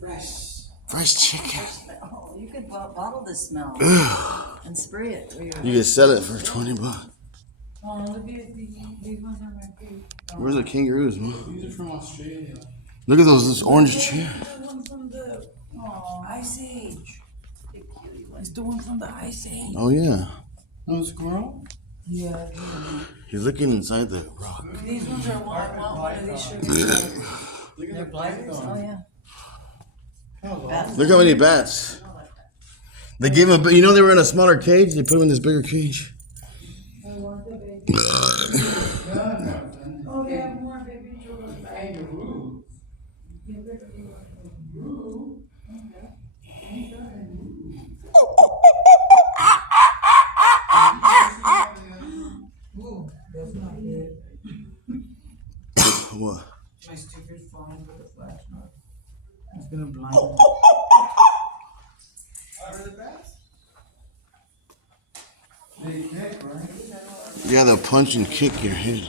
Fresh chicken. Oh, you could bottle this smell and spray it. You can sell it for $20. Oh, look at these ones are my favorite. Where's the kangaroos, man? These are from Australia. Look at those, this orange chair. The one from the Ice Age. It's the one from the Ice Age. Oh, yeah. No squirrel? Yeah. He's looking inside the rock. These ones are one. I want one of these sugar. Look at They're the blighters? Oh, yeah. Hello. Look how many bats. They gave him, you know, they were in a smaller cage. They put him in this bigger cage. I want the baby. Oh, they have more baby children. Kangaroo. Ooh, that's not good. What? My stupid phone with a flash mark. It's gonna blind me. Are the bats? They kick, right? Yeah, they'll punch and kick your head.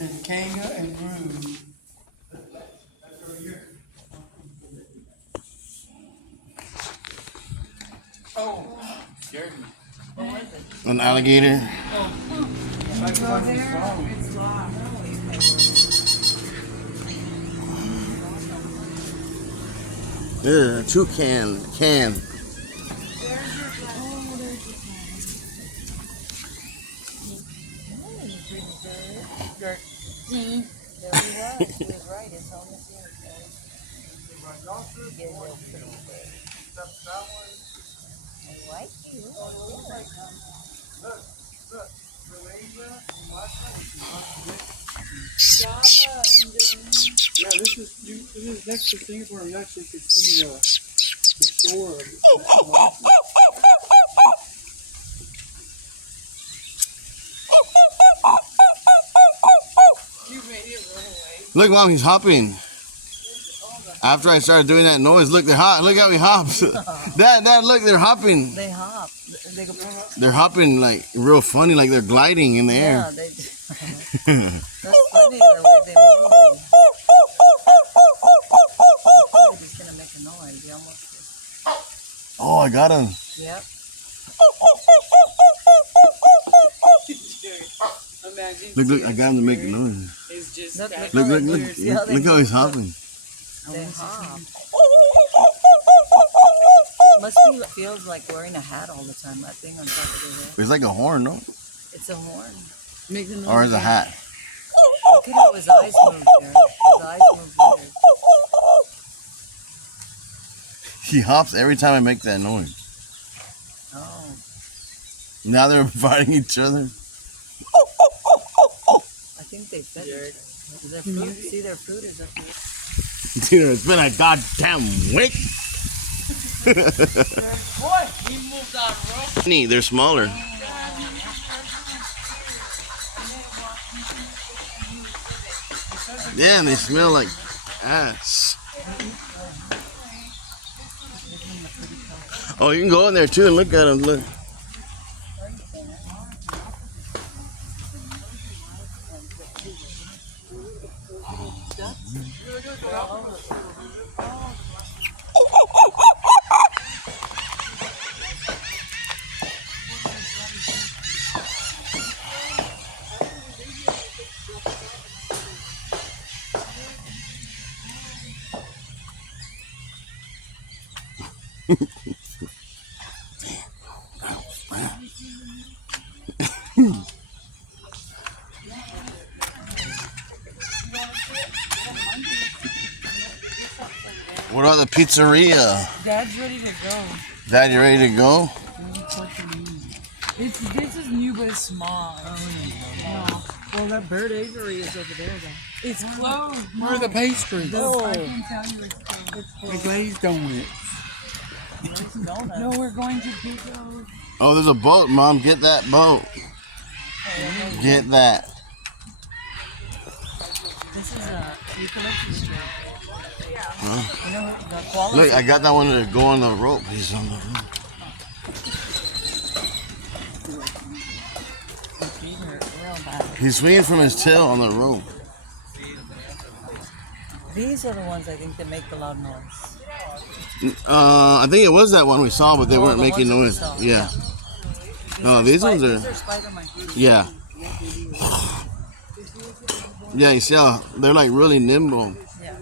It's kangaroo and groove. Oh, scared me. An alligator. It's like It's locked. Yeah, toucan. Can. See, there he was. He was right. It's on the scene. Get a little pretty bird. I like you. Yeah, this is next to Singapore. You actually could see the shore of it. You made it run away. Look, Mom, he's hopping. After I started doing that noise, look, they're hot. Look how he hops. Dad, look, they're hopping. They hop. They go. They're hopping like real funny, like they're gliding in the Yeah, air. they. That's funny the way they move. He's gonna make a noise. He almost did. Oh, I got him. Yep. Look, I got him to make a noise. It's just Look how he's hopping. They hop. Must be feels like wearing a hat all the time. That thing on top of their head. It's like a horn, no? It's a horn. Or is a hat? Look at how his eyes move there. His eyes move weird. He hops every time I make that noise. Oh. Now they're fighting each other. I think they fed each other. Is there food? See, their food is up here. Dude, it's been a goddamn week. What? He moved on rough. They're smaller. Yeah, and they smell like ass. Oh, you can go in there too and look at them. Look. What about the pizzeria? Dad's ready to go. Dad, you ready to go? This is new, but it's small. No. Well, that bird aviary is over there, though. It's closed. Where are the pastries? I can tell you it's closed. The glazed donuts. No, we're going to Pico's. Oh, there's a boat, Mom. Get that boat. Get that. This is a eucalyptus tree. Huh? You know, the quality. Look, I got that one to go on the rope. He's on the rope. He's swinging from his tail on the rope. These are the ones I think that make the loud noise. I think it was that one we saw, but they weren't the making ones noise. that we saw, Yeah. No, these ones are. These are spider monkeys. Yeah. Yeah, you see how they're like really nimble. Yeah.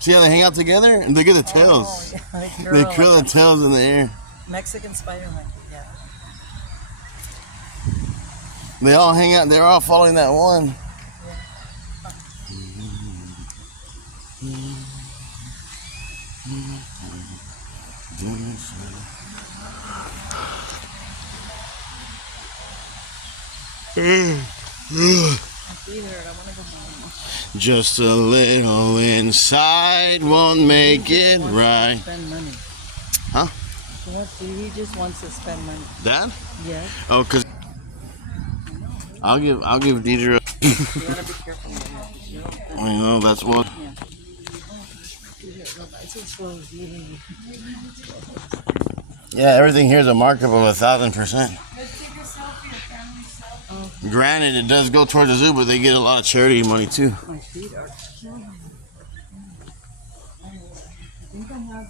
See how they hang out together and look at the tails. Oh, yeah, They curl the tails in the air. Mexican spider monkey. Yeah. They all hang out. They're all following that one. Just a little inside won't make it right. Spend money. Huh? He just wants to spend money. Dad? Yes. Oh, cause I'll give Deidre. You gotta be careful with that. I know that's what. Yeah, everything here is a markup of 1,000%. Granted, it does go towards the zoo, but they get a lot of charity money too. My feet are killing me. I think I have.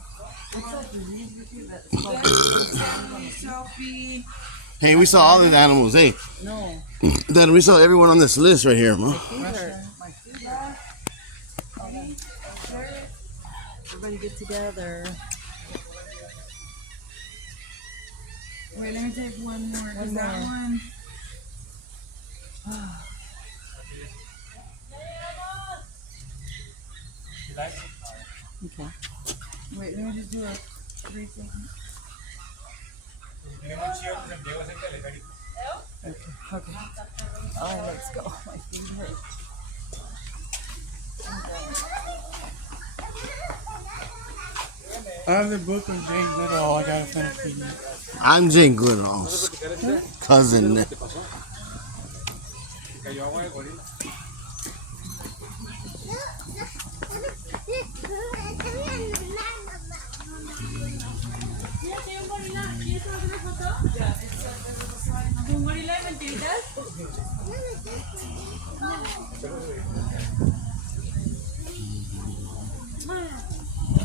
What's that disease with you that's called Hey, we saw all these animals. Hey, No. Dad, we saw everyone on this list right here, Mom. My feet are. Everybody get together. Wait, let me take one more. One Is that more. one? Okay. Wait, let me just do a 3 second. Okay. Alright, let's go. My feet hurt. I have the book of Jane Goodall. I gotta finish reading it. I'm Jane Goodall's cousin.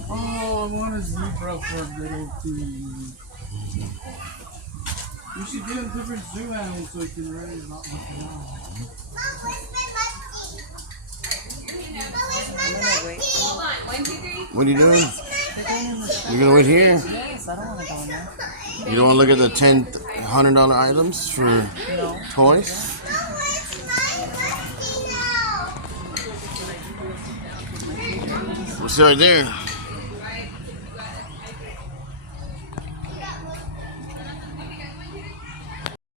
Oh, I want a zebra for little dude. You should get a different zoo animal so you can really not look around. I'm gonna wait. What are you doing? You're gonna wait here? Yes, I don't want to go in there. You don't want to look at the $100 items for No. toys? What's right there?